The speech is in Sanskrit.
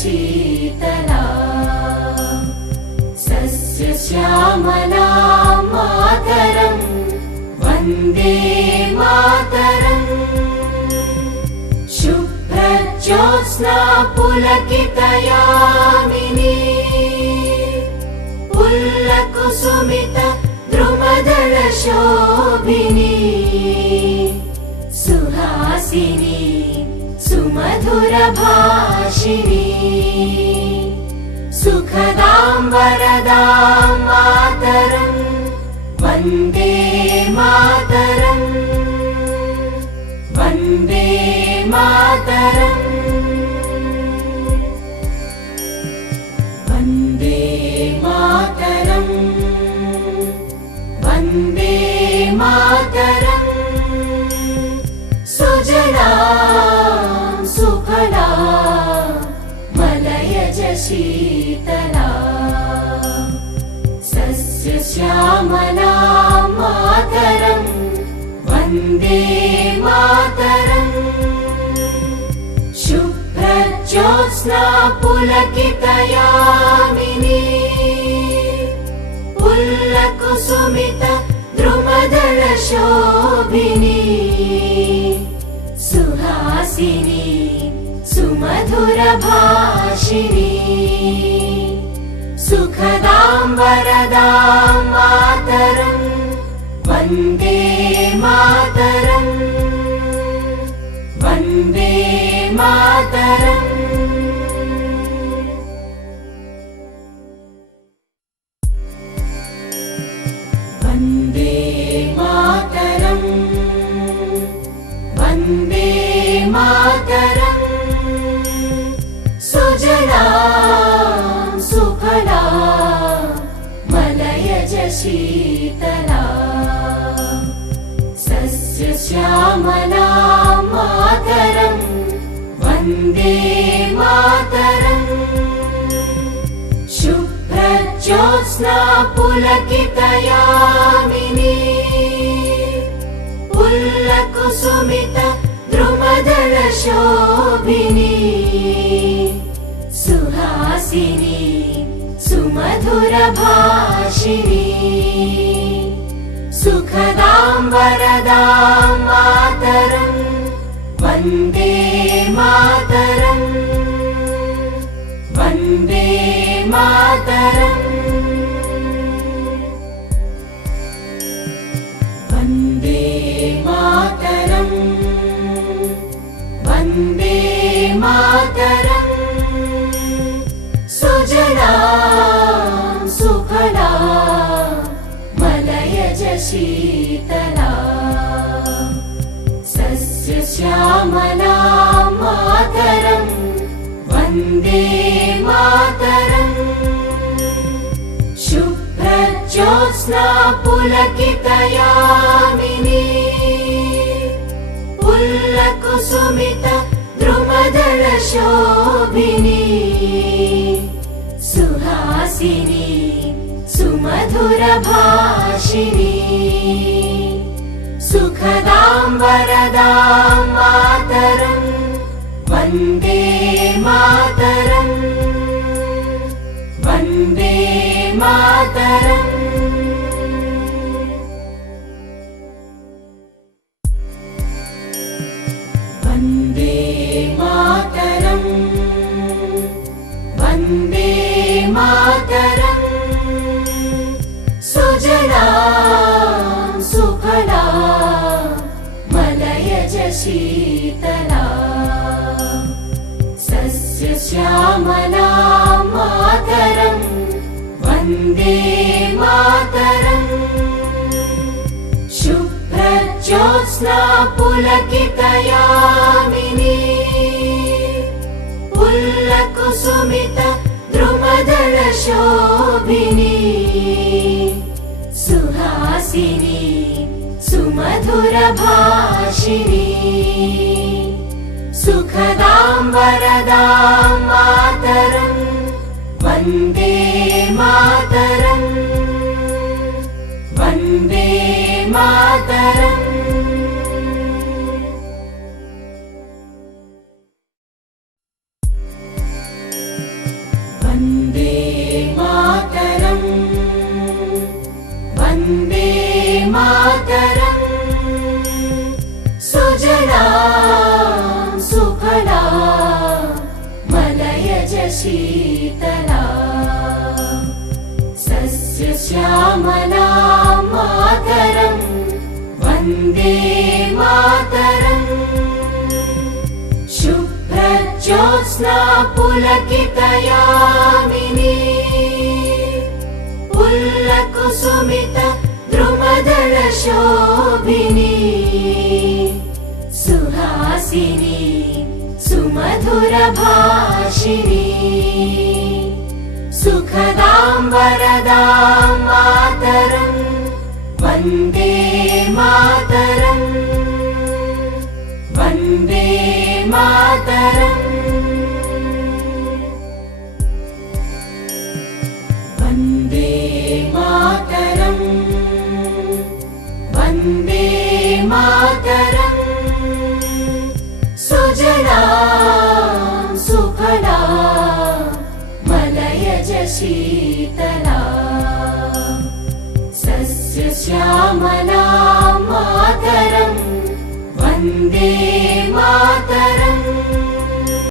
शीतला सस्यश्यामला मातरम् वन्दे मातरम् शुभ्रज्योत्स्ना पुलकितयामिनी पुल्लकुसुमित द्रुमदलशोभिनी सुहासिनी सुमधुरभाषिणी सुखदां वरदां मातरम् वन्दे मातरम् वन्दे मातरम् वन्दे मातरम् वन्दे मातरम् सुजला सुफला मलयज शीतला सस्यश्यामला मातरम् वन्दे मातरम् शुभ्रज्योत्स्ना पुलकितयामिनी पुल्लकुसुमित द्रुमदलशोभिनी सुहासिनी सुमधुरभाषिणी सुखदां वरदां मातरम् वन्दे मातरम् वन्दे मातरम् वन्दे मातरम् वन्दे मातरम् सुजला सुफला मलयज शीतला सस्यश्यामला मातरम् वन्दे मातरम् शुभ्रज्योत्स्ना पुलकितयामिनी पुल्लकुसुमित द्रुमदलशोभिनी सुहासिनी सुमधुरभाषिणी सुखदां वरदां मातरम् वन्दे मातरम् वन्दे मातरम् वन्दे मातरम् वन्दे मातरम् सुजला सुफला मलयज शीतला सस्यश्यामला मातरम् वन्दे मातरम् शुभ्रज्योत्स्ना पुलकितयामिनी पुल्लकुसुमित द्रुमदलशोभिनी सुहासिनी सुमधुरभाषिणी सुखदां वरदां मातरम् वन्दे मातरम् वन्दे मातरम् वन्दे मातरम् वन्दे मातरम् सुजला सुफला मलयज शीतला सस्यश्यामला मातरम् वन्दे मातरम् शुभ्रज्योत्स्ना पुलकितयामिनी पुल्लकुसुमित द्रुमदलशोभिनी सुहासिनी सुमधुरभाषिणी सुखदां वरदां मातरम् वन्दे मातरम् वन्दे मातरम् मलयज शीतला सस्यश्यामला मातरम् वन्दे मातरम् शुभ्रज्योत्स्ना पुलकितयामिनी पुल्लकुसुमित द्रुमदलशोभिनी सुहासिनी सुमधुरभाषिणी सुखदां वरदां मातरम् वन्दे मातरम् वन्दे मातरम् वन्दे मातरम् वन्दे मातरम् सुजलां सुफलां मलयज शीतला सस्यश्यामला मातरम् वन्दे मातरम्